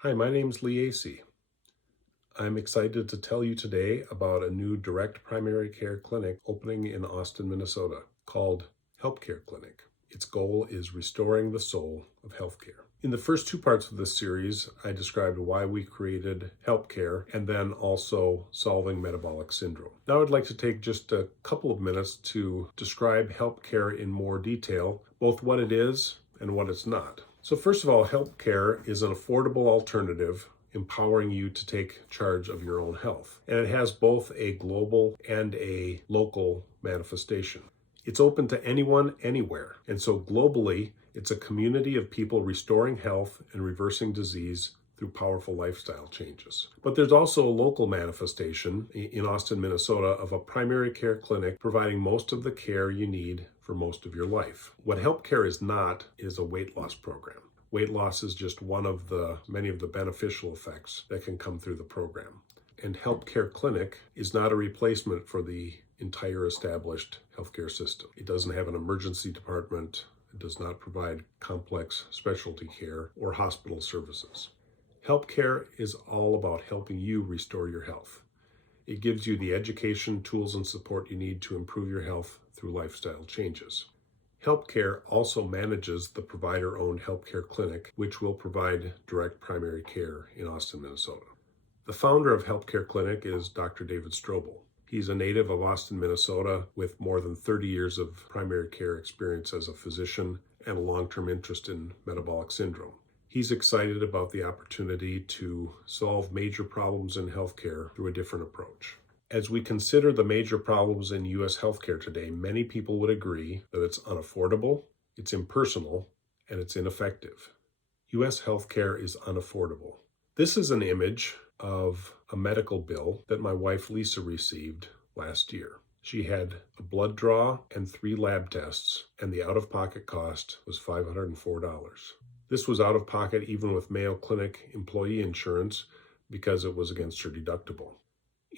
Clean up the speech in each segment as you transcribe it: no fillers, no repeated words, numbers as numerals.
Hi, my name's Lee Acey. I'm excited to tell you today about a new direct primary care clinic opening in Austin, Minnesota called Healthcare Clinic. Its goal is restoring the soul of healthcare. In the first two parts of this series, I described why we created healthcare and then also solving metabolic syndrome. Now I'd like to take just a couple of minutes to describe healthcare in more detail, both what it is and what it's not. So first of all, healthcare is an affordable alternative empowering you to take charge of your own health. And it has both a global and a local manifestation. It's open to anyone, anywhere. And so globally, it's a community of people restoring health and reversing disease through powerful lifestyle changes. But there's also a local manifestation in Austin, Minnesota of a primary care clinic providing most of the care you need for most of your life. What healthcare is not is a weight loss program. Weight loss is just one of the many of the beneficial effects that can come through the program. And Healthcare Clinic is not a replacement for the entire established healthcare system. It doesn't have an emergency department. It does not provide complex specialty care or hospital services. Healthcare is all about helping you restore your health. It gives you the education, tools, and support you need to improve your health through lifestyle changes. Healthcare also manages the provider-owned healthcare clinic, which will provide direct primary care in Austin, Minnesota. The founder of Healthcare Clinic is Dr. David Strobel. He's a native of Austin, Minnesota, with more than 30 years of primary care experience as a physician and a long-term interest in metabolic syndrome. He's excited about the opportunity to solve major problems in healthcare through a different approach. As we consider the major problems in U.S. healthcare today, many people would agree that it's unaffordable, it's impersonal, and it's ineffective. U.S. healthcare is unaffordable. This is an image of a medical bill that my wife Lisa received last year. She had a blood draw and 3 lab tests, and the out-of-pocket cost was $504. This was out of pocket even with Mayo Clinic employee insurance because it was against her deductible.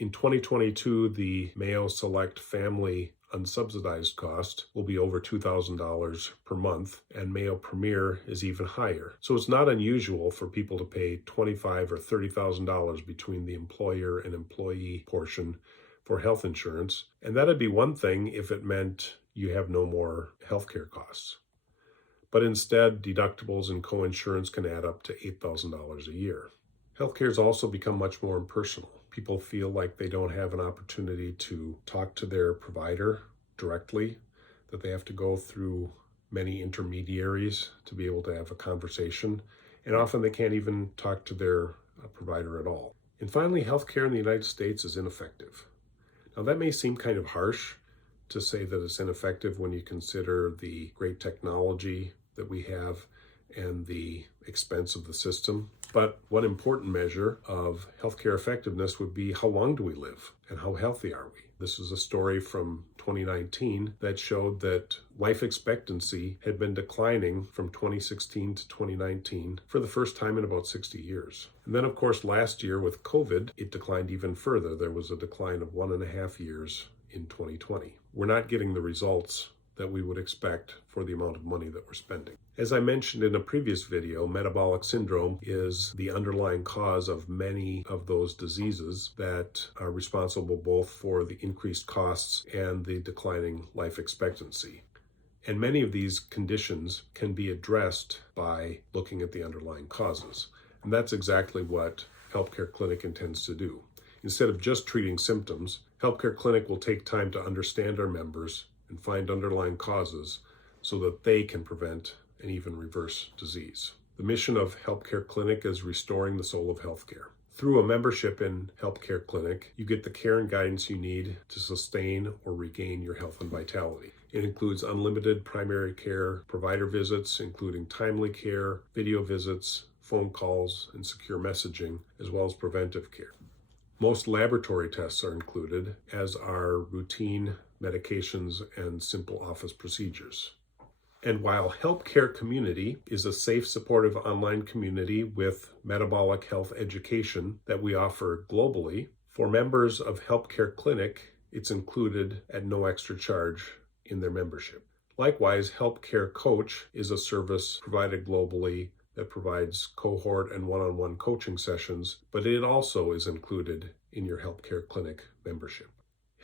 In 2022, the Mayo Select Family unsubsidized cost will be over $2,000 per month, and Mayo Premier is even higher. So it's not unusual for people to pay $25,000 or $30,000 between the employer and employee portion for health insurance. And that'd be one thing if it meant you have no more healthcare costs. But instead, deductibles and coinsurance can add up to $8,000 a year. Healthcare has also become much more impersonal. People feel like they don't have an opportunity to talk to their provider directly, that they have to go through many intermediaries to be able to have a conversation, and often they can't even talk to their provider at all. And finally, healthcare in the United States is ineffective. Now that may seem kind of harsh to say that it's ineffective when you consider the great technology that we have and the expense of the system. But one important measure of healthcare effectiveness would be how long do we live and how healthy are we? This is a story from 2019 that showed that life expectancy had been declining from 2016 to 2019 for the first time in about 60 years. And then, of course, last year with COVID, it declined even further. There was a decline of 1.5 years in 2020. We're not getting the results that we would expect for the amount of money that we're spending. As I mentioned in a previous video, metabolic syndrome is the underlying cause of many of those diseases that are responsible both for the increased costs and the declining life expectancy. And many of these conditions can be addressed by looking at the underlying causes. And that's exactly what Healthcare Clinic intends to do. Instead of just treating symptoms, Healthcare Clinic will take time to understand our members and find underlying causes so that they can prevent and even reverse disease. The mission of Healthcare Clinic is restoring the soul of healthcare. Through a membership in Healthcare Clinic, you get the care and guidance you need to sustain or regain your health and vitality. It includes unlimited primary care provider visits, including timely care, video visits, phone calls, and secure messaging, as well as preventive care. Most laboratory tests are included, as are routine medications and simple office procedures. And while Healthcare Community is a safe, supportive online community with metabolic health education that we offer globally, for members of Healthcare Clinic, it's included at no extra charge in their membership. Likewise, Healthcare Coach is a service provided globally that provides cohort and one-on-one coaching sessions, but it also is included in your healthcare clinic membership.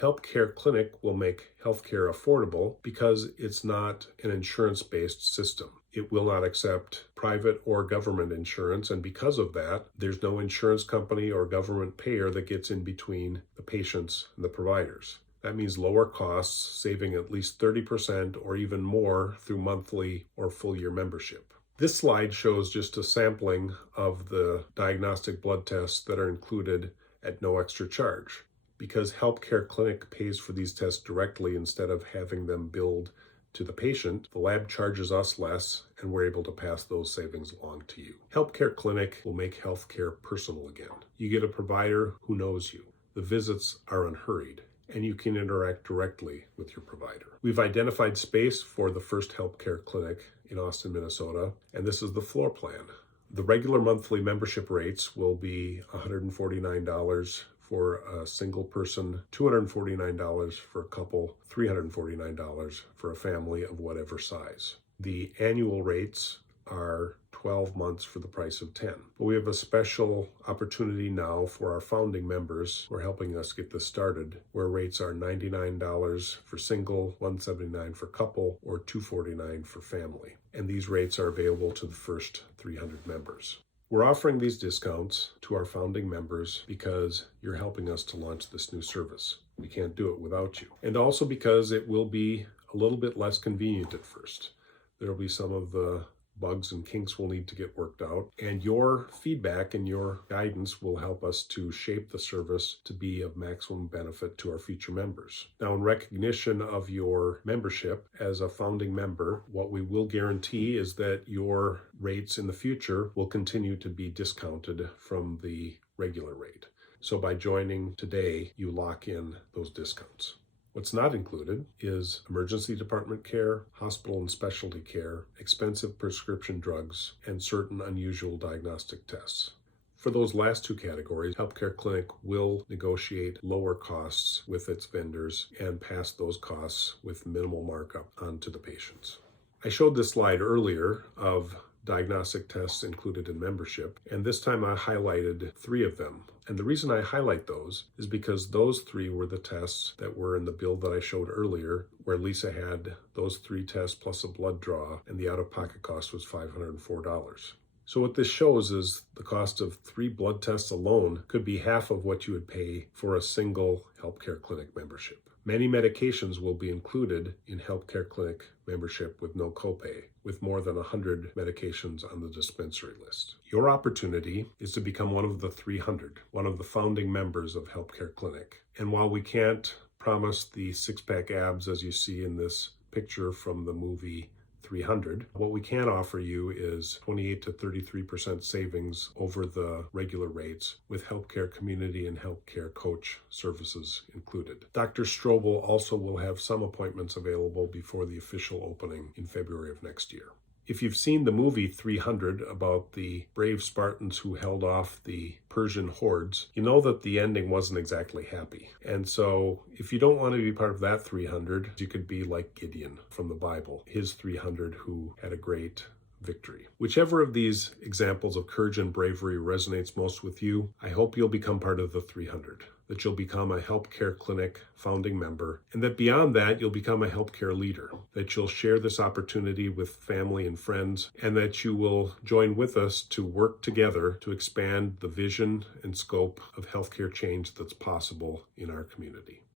Healthcare Clinic will make healthcare affordable because it's not an insurance-based system. It will not accept private or government insurance, and because of that, there's no insurance company or government payer that gets in between the patients and the providers. That means lower costs, saving at least 30% or even more through monthly or full-year membership. This slide shows just a sampling of the diagnostic blood tests that are included at no extra charge. Because Healthcare Clinic pays for these tests directly instead of having them billed to the patient, the lab charges us less and we're able to pass those savings along to you. Healthcare Clinic will make healthcare personal again. You get a provider who knows you. The visits are unhurried, and you can interact directly with your provider. We've identified space for the first healthcare clinic in Austin, Minnesota, and this is the floor plan. The regular monthly membership rates will be $149 for a single person, $249 for a couple, $349 for a family of whatever size. The annual rates are 12 months for the price of 10. But we have a special opportunity now for our founding members who are helping us get this started, where rates are $99 for single, $179 for couple, or $249 for family. And these rates are available to the first 300 members. We're offering these discounts to our founding members because you're helping us to launch this new service. We can't do it without you. And also because it will be a little bit less convenient at first. There will be some of the bugs and kinks will need to get worked out, and your feedback and your guidance will help us to shape the service to be of maximum benefit to our future members. Now, in recognition of your membership as a founding member, what we will guarantee is that your rates in the future will continue to be discounted from the regular rate. So by joining today, you lock in those discounts. What's not included is emergency department care, hospital and specialty care, expensive prescription drugs, and certain unusual diagnostic tests. For those last two categories, Healthcare Clinic will negotiate lower costs with its vendors and pass those costs with minimal markup onto the patients. I showed this slide earlier of diagnostic tests included in membership, and this time I highlighted 3 of them. And the reason I highlight those is because those 3 were the tests that were in the bill that I showed earlier, where Lisa had those 3 tests plus a blood draw, and the out-of-pocket cost was $504. So what this shows is the cost of 3 blood tests alone could be half of what you would pay for a single healthcare clinic membership. Many medications will be included in healthcare clinic membership with no copay, with more than 100 medications on the dispensary list. Your opportunity is to become one of the 300, one of the founding members of Healthcare Clinic. And while we can't promise the six-pack abs as you see in this picture from the movie 300, what we can offer you is 28 to 33% savings over the regular rates with healthcare community and healthcare coach services included. Dr. Strobel also will have some appointments available before the official opening in February of next year. If you've seen the movie 300 about the brave Spartans who held off the Persian hordes, you know that the ending wasn't exactly happy. And so if you don't want to be part of that 300, you could be like Gideon from the Bible, his 300 who had a great victory. Whichever of these examples of courage and bravery resonates most with you, I hope you'll become part of the 300, that you'll become a healthcare clinic founding member, and that beyond that, you'll become a healthcare leader, that you'll share this opportunity with family and friends, and that you will join with us to work together to expand the vision and scope of healthcare change that's possible in our community.